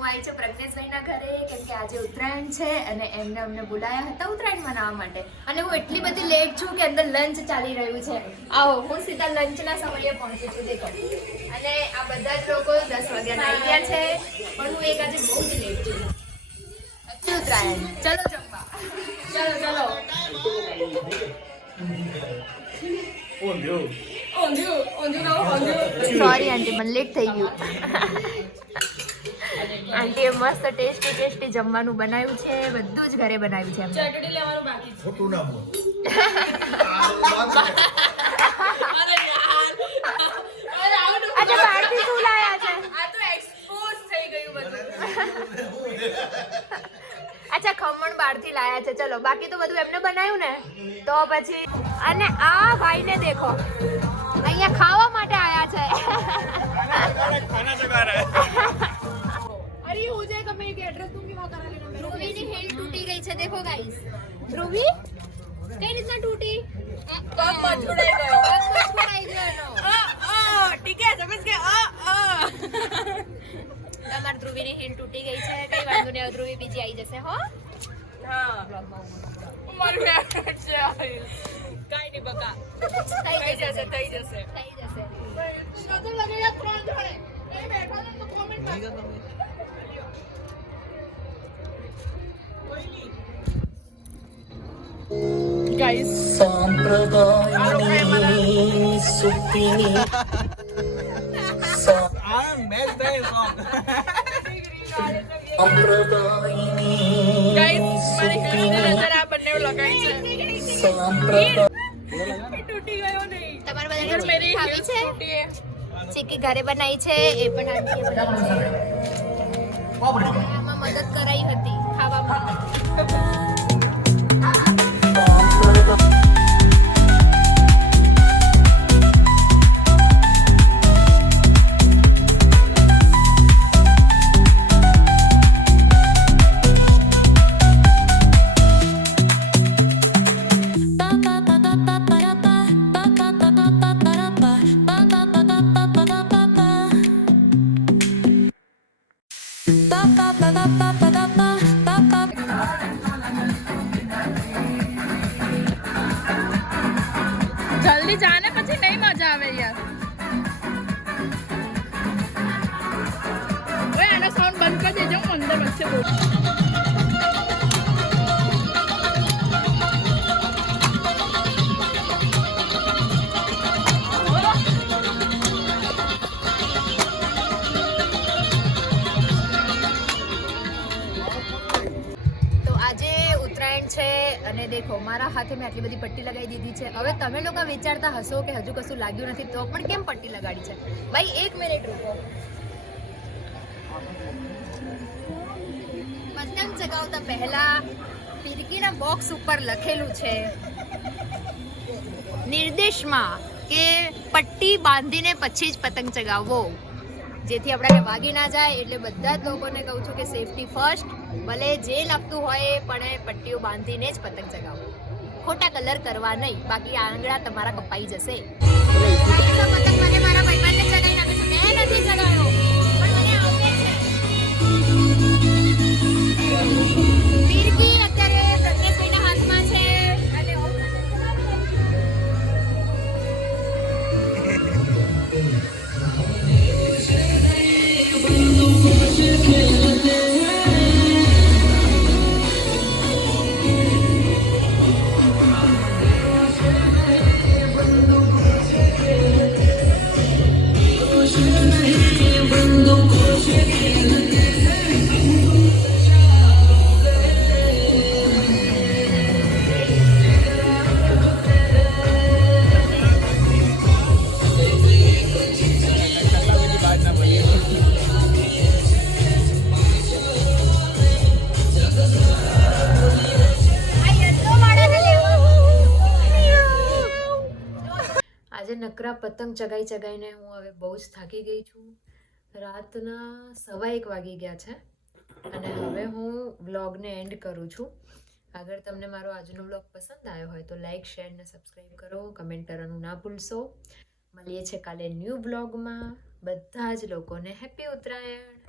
હું આવી છું પ્રજ્ઞેશભાઈના ઘરે કેમ કે આજે ઉત્તરાયણ છે અને એમને અમને બોલાયા હતા ઉત્તરાયણ મનાવવા માટે અને હું એટલી બધી લેટ છું કે અંદર લંચ ચાલી રહ્યું છે. આવો હું સીધા લંચના સમયે પહોંચી છું દેખો. અને આ બધા જ લોકો 10 વાગ્યાના આવી ગયા છે પણ હું એક આજે બહુ જ લેટ છું. ઉત્તરાયણ ચલો જમવા ચલો. સોરી આંટી મને લેટ થઈ ગયું. આંટીએ મસ્ત ટેસ્ટી જમવાનું બનાવ્યું છે. બધું જ ઘરે બનાવ્યું છે. ચટણી લેવાનું બાકી છે. ખોટું ના બોલ. આજે બહારથી શું લાયા છે? આ તો એક્સપોઝ થઈ ગયું બધું. અચ્છા ખમણ બહારથી લાયા છે. ચલો બાકી તો બધું એમને બનાવ્યું ને તો પછી. અને આ ભાઈને દેખો અહીંયા ખાવા માટે આયા છે. ખાના જગા રહે. अरे हो जाएगा मैं एक एड्रेस दूंगी वहां करा लेना. ध्रुवी की हील टूटी गई है देखो गाइस. ध्रुवी कई રીતના તૂટી? પગ મત છોડાઈ ગયો. પગ મત છોડાઈ ગયો. ઠીક છે સમજ કે તમાર ધ્રુવીની હીલ તૂટી ગઈ છે. કઈ વાંધો નહીં ધ્રુવી બીજી આવી જશે હો. હા મારી બેટ છે કઈ નહીં બકા. થઈ જશે નજર લગે યાર 3 જણે એ બેઠા ને તો કોમેન્ટ કર. Guys, Sampradayini Sukini Guys, મારી નજર આ બંને લગાઈ છે. તૂટી ગયો નહીં. તમાર બધાને મેરી ખાવી છે? ચીકી ઘરે બનાવી છે એ પણ આંટીએ બનાવી છે. આમાં મદદ કરાઈ હતી ખાવામાં. જલ્દી જાને પછી નહીં મજા આવે યાર. ઓય આનો સાઉન્ડ બંધ કરી દેજો હું અંદર વચ્ચે બોલું. અને દેખો મારા હાથે મેં આટલી બધી પટ્ટી લગાવી દીધી છે. હવે તમે લોકો વિચારતા હશો કે હજુ કશું લાગ્યું નથી તો પણ કેમ પટ્ટી લગાડી છે? ભાઈ 1 મિનિટ રૂકો. પતંગ ચગાવતા પહેલા ફિરકીના બોક્સ ઉપર લખેલું છે નિર્દેશમાં કે પટ્ટી બાંધીને પછી જ પતંગ ચગાવવો જેથી આપણે વાગી ના જાય. એટલે બધા જ લોકોને કહું છું કે સેફટી ફર્સ્ટ. ભલે જે લાગતું હોય પણ પટ્ટીઓ બાંધીને જ પતંગ ચગાવો. ખોટા કલર કરવા નહીં બાકી આંગળા તમારા કપાઈ જશે. પતંગ મને મારા ભાઈબંધને ચગાવી નાખે છે. મેં નથી ચગાવ્યો પણ મને આવડે છે. ફિરકી અત્યારે પ્રજ્ઞેશભાઈના હાથમાં છે અને નકરા પતંગ ચગાઈને હું હવે બહુ જ થાકી ગઈ છું. રાતના 1:15 વાગી ગયા છે અને હવે હું વ્લોગને એન્ડ કરું છું. અગર તમને મારો આજનો વ્લોગ પસંદ આવ્યો હોય તો લાઈક શેર અને સબસ્ક્રાઈબ કરો. કમેન્ટ કરવાનું ના ભૂલશો. મળીએ છીએ કાલે ન્યૂ વ્લોગમાં. બધા જ લોકોને હેપી ઉત્તરાયણ.